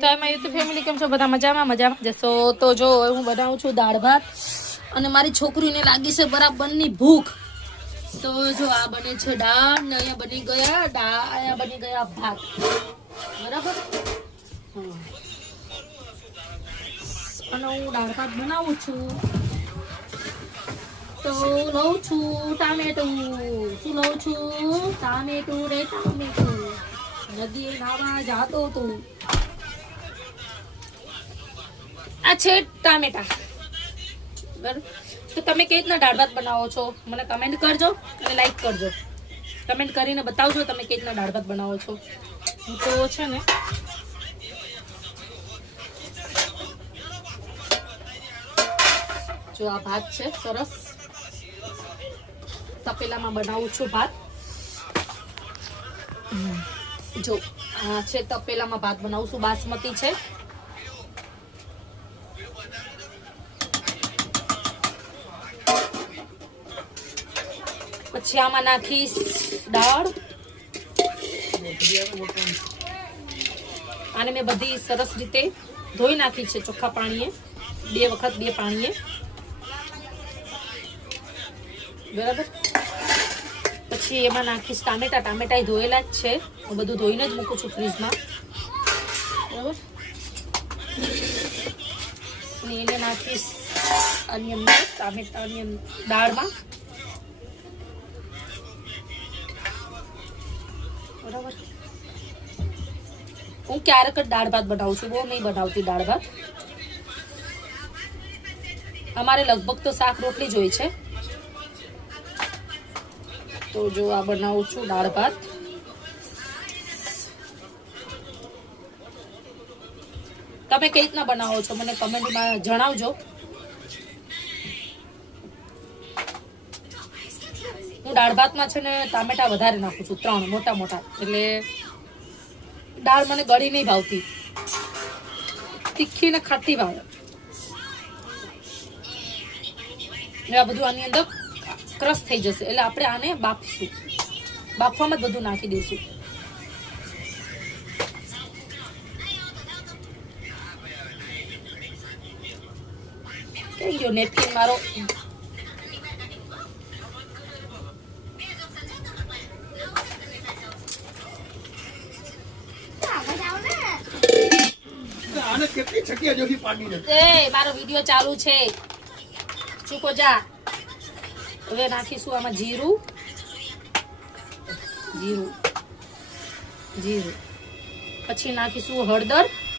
તો એમાં YouTube family કેમ છો? બધા મજામાં જશો? તો જો હું બનાવું છું દાળ ભાત અને મારી છોકરીને લાગી છે બરાબરની ભૂખ. તો જો આ બને છે દાળ ને અહીંયા બની ગયા ભાત. બરાબર. અને હું દાળ ભાત બનાવું છું તો લઉં છું ટામેટું. શું લઉં છું? ટામેટું રે ટામેટું. નદીએ નાવા જાતો તો આ છે ટામેટા. બરાબર. તો તમે કેવી રીતના દાળ ભાત બનાવો છો મને કમેન્ટ કરજો અને લાઈક કરજો. કમેન્ટ કરીને બતાવજો તમે કેવી રીતના દાળ ભાત બનાવો છો. તો છે ને જો આ ભાત છે સરસ તપેલામાં બનાવું છું ભાત. જો આ છે તપેલામાં ભાત બનાવું છું. બાસમતી છે. પછી આમાં નાખીશ દાળ. આને મેં બધી સરસ રીતે ધોઈ નાખી છે ચોખ્ખા પાણીએ. 2 વખત 2 પાણીએ. બરાબર. પછી એમાં નાખીશ ટામેટા. ટામેટા ધોયેલા જ છે. હું બધું ધોઈને જ મૂકું છું ફ્રીજમાં. બરાબર. અને એને નાખીશ આની અંદર ટામેટાની દાળમાં. બરાબર. હું ક્યારેક જ દાળ ભાત બનાવું છું, બહુ નહીં બનાવતી દાળ ભાત. અમારે લગભગ તો શાક રોટલી જ હોય છે. તો જો આ બનાવું છું દાળ ભાત. તમે કઈ રીતના બનાવો છો મને કમેન્ટમાં જણાવજો. હું દાળ ભાતમાં છે ને ટામેટા વધારે નાખું છું, 3 મોટા મોટા. એટલે દાળ મને ગળી નહીં ભાવતી, તીખી ને ખાટી ભાવે. આ બધું આની અંદર ક્રશ થઈ જશે એટલે આપણે આને બાફીશું. બાફવામાં જ બધું નાખી દઈશું. કઈ ગયો નેપકિન મારો? મારો વિડીયો ચાલુ છે. ચૂકો જા. હવે નાખીશું આમાં જીરું. પછી નાખીશું હળદર.